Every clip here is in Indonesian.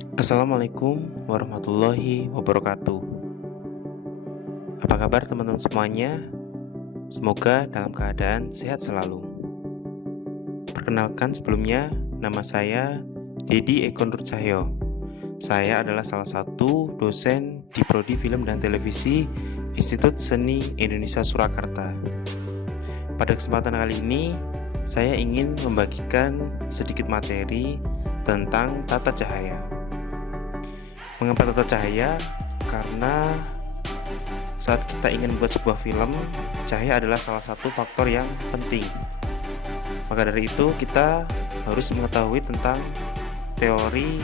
Assalamualaikum warahmatullahi wabarakatuh. Apa kabar teman-teman semuanya? Semoga dalam keadaan sehat selalu. Perkenalkan sebelumnya, nama saya Dedi Eko Nur Cahyo. Saya adalah salah satu dosen di Prodi Film dan Televisi Institut Seni Indonesia Surakarta. Pada kesempatan kali ini, saya ingin membagikan sedikit materi tentang tata cahaya. Mengapa tata cahaya? Karena saat kita ingin membuat sebuah film, cahaya adalah salah satu faktor yang penting. Maka dari itu kita harus mengetahui tentang teori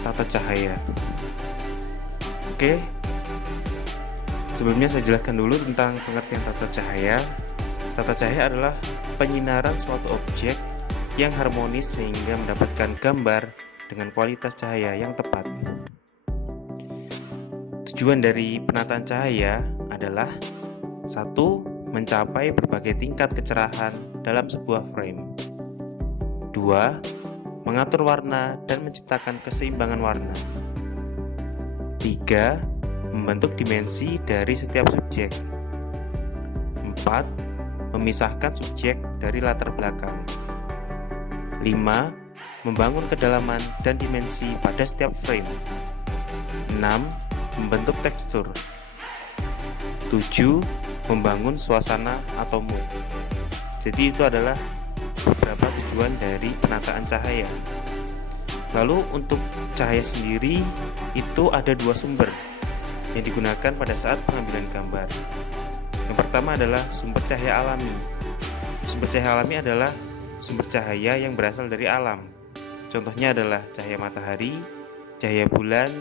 tata cahaya. Oke, sebelumnya saya jelaskan dulu tentang pengertian tata cahaya. Tata cahaya adalah penyinaran suatu objek yang harmonis sehingga mendapatkan gambar dengan kualitas cahaya yang tepat. Tujuan dari penataan cahaya adalah 1. Mencapai berbagai tingkat kecerahan dalam sebuah frame. 2. Mengatur warna dan menciptakan keseimbangan warna. 3. Membentuk dimensi dari setiap subjek. 4. Memisahkan subjek dari latar belakang. 5. Membangun kedalaman dan dimensi pada setiap frame. 6. Membentuk tekstur. 7. Membangun suasana atau mood. Jadi itu adalah beberapa tujuan dari penataan cahaya. Lalu untuk cahaya sendiri itu ada 2 sumber yang digunakan pada saat pengambilan gambar. Yang pertama adalah sumber cahaya alami. Sumber cahaya alami adalah sumber cahaya yang berasal dari alam. Contohnya adalah cahaya matahari, cahaya bulan,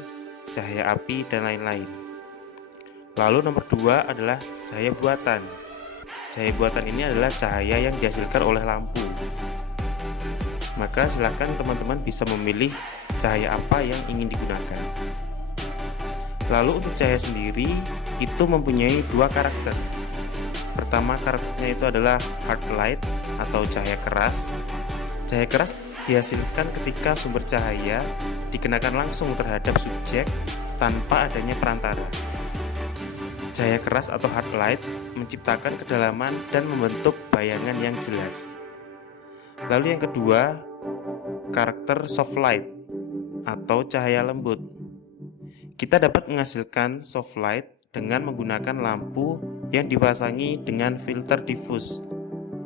cahaya api, dan lain-lain. Lalu nomor 2 adalah cahaya buatan. Cahaya buatan ini adalah cahaya yang dihasilkan oleh lampu. Maka silakan teman-teman bisa memilih cahaya apa yang ingin digunakan. Lalu untuk cahaya sendiri itu mempunyai 2 karakter. Pertama karakternya itu adalah hard light atau cahaya keras. Cahaya keras dihasilkan ketika sumber cahaya dikenakan langsung terhadap subjek tanpa adanya perantara. Cahaya keras atau hard light menciptakan kedalaman dan membentuk bayangan yang jelas. Lalu yang kedua, karakter soft light atau cahaya lembut. Kita dapat menghasilkan soft light dengan menggunakan lampu yang dipasangi dengan filter diffuse,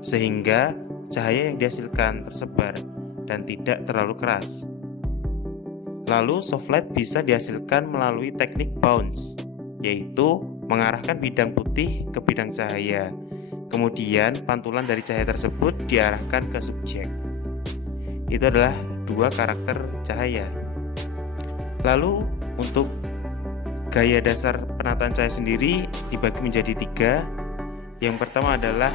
sehingga cahaya yang dihasilkan tersebar dan tidak terlalu keras. Lalu soft light bisa dihasilkan melalui teknik bounce, yaitu mengarahkan bidang putih ke bidang cahaya. Kemudian pantulan dari cahaya tersebut diarahkan ke subjek. Itu adalah 2 karakter cahaya. Lalu untuk gaya dasar penataan cahaya sendiri dibagi menjadi 3. Yang pertama adalah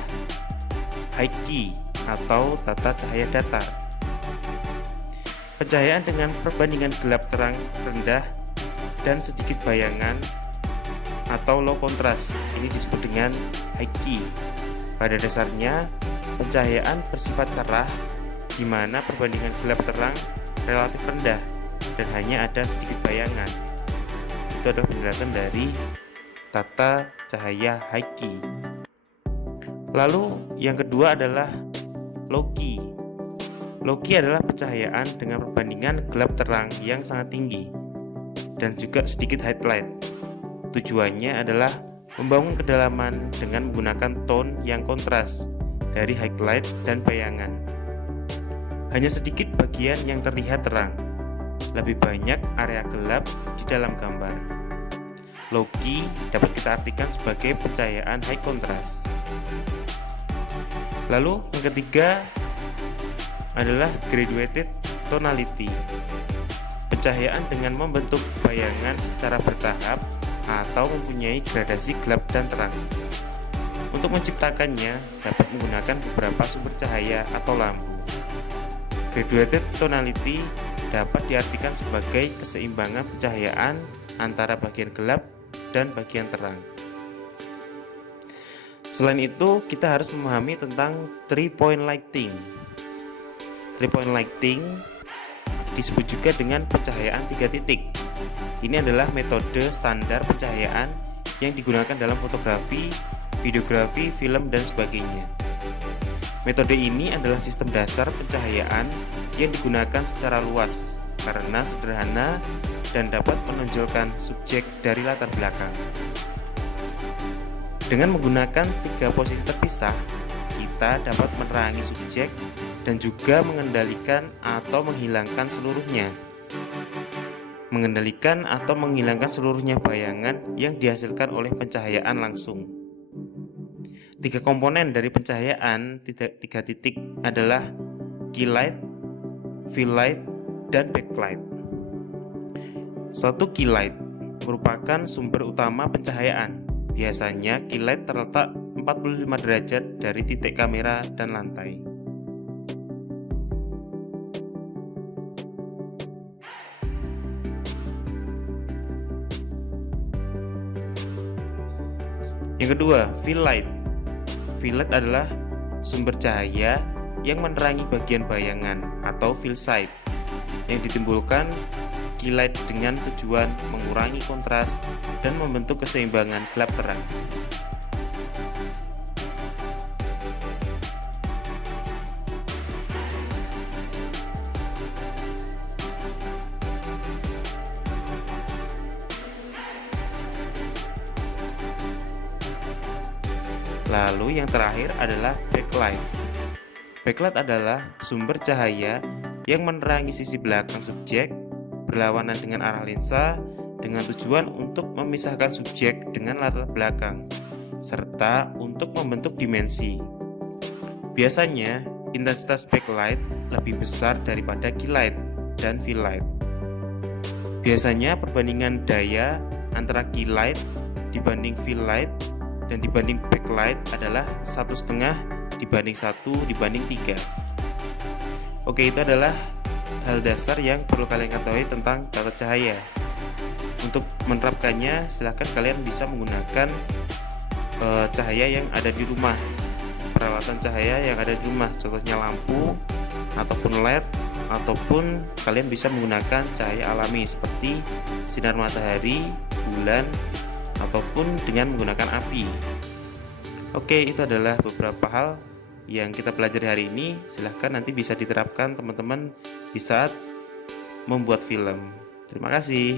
high key atau tata cahaya datar. Pencahayaan dengan perbandingan gelap terang rendah dan sedikit bayangan atau low contrast ini disebut dengan high key. Pada dasarnya pencahayaan bersifat cerah di mana perbandingan gelap terang relatif rendah dan hanya ada sedikit bayangan. Itu adalah penjelasan dari tata cahaya high key. Lalu yang kedua adalah low key. Low key adalah pencahayaan dengan perbandingan gelap terang yang sangat tinggi dan juga sedikit highlight. Tujuannya adalah membangun kedalaman dengan menggunakan tone yang kontras dari highlight dan bayangan. Hanya sedikit bagian yang terlihat terang, lebih banyak area gelap di dalam gambar. Low key dapat kita artikan sebagai pencahayaan high contrast. Lalu yang ketiga adalah graduated tonality. Pencahayaan dengan membentuk bayangan secara bertahap atau mempunyai gradasi gelap dan terang. Untuk menciptakannya dapat menggunakan beberapa sumber cahaya atau lampu. Graduated tonality dapat diartikan sebagai keseimbangan pencahayaan antara bagian gelap dan bagian terang. Selain itu, kita harus memahami tentang 3-point lighting. 3-point lighting disebut juga dengan pencahayaan 3 titik. Ini adalah metode standar pencahayaan yang digunakan dalam fotografi, videografi, film, dan sebagainya. Metode ini adalah sistem dasar pencahayaan yang digunakan secara luas karena sederhana dan dapat menonjolkan subjek dari latar belakang. Dengan menggunakan 3 posisi terpisah, kita dapat menerangi subjek dan juga mengendalikan atau menghilangkan seluruhnya. Mengendalikan atau menghilangkan seluruhnya bayangan yang dihasilkan oleh pencahayaan langsung. 3 komponen dari pencahayaan 3 titik adalah key light, fill light, dan backlight. Suatu key light merupakan sumber utama pencahayaan. Biasanya key light terletak 45 derajat dari titik kamera dan lantai. Yang kedua, fill light. Fill light adalah sumber cahaya yang menerangi bagian bayangan atau fill sight yang ditimbulkan key light dengan tujuan mengurangi kontras dan membentuk keseimbangan gelap terang. Lalu yang terakhir adalah backlight. Backlight adalah sumber cahaya yang menerangi sisi belakang subjek berlawanan dengan arah lensa dengan tujuan untuk memisahkan subjek dengan latar belakang serta untuk membentuk dimensi. Biasanya intensitas backlight lebih besar daripada key light dan fill light. Biasanya perbandingan daya antara key light dibanding fill light dan dibanding backlight adalah 1,5 dibanding 1 dibanding 3. Oke, itu adalah hal dasar yang perlu kalian ketahui tentang tata cahaya. Untuk menerapkannya, silahkan kalian bisa menggunakan cahaya yang ada di rumah, peralatan cahaya yang ada di rumah, contohnya lampu ataupun LED, ataupun kalian bisa menggunakan cahaya alami seperti sinar matahari, bulan, ataupun dengan menggunakan api. Oke, itu adalah beberapa hal yang kita pelajari hari ini. Silahkan nanti bisa diterapkan teman-teman di saat membuat film. Terima kasih.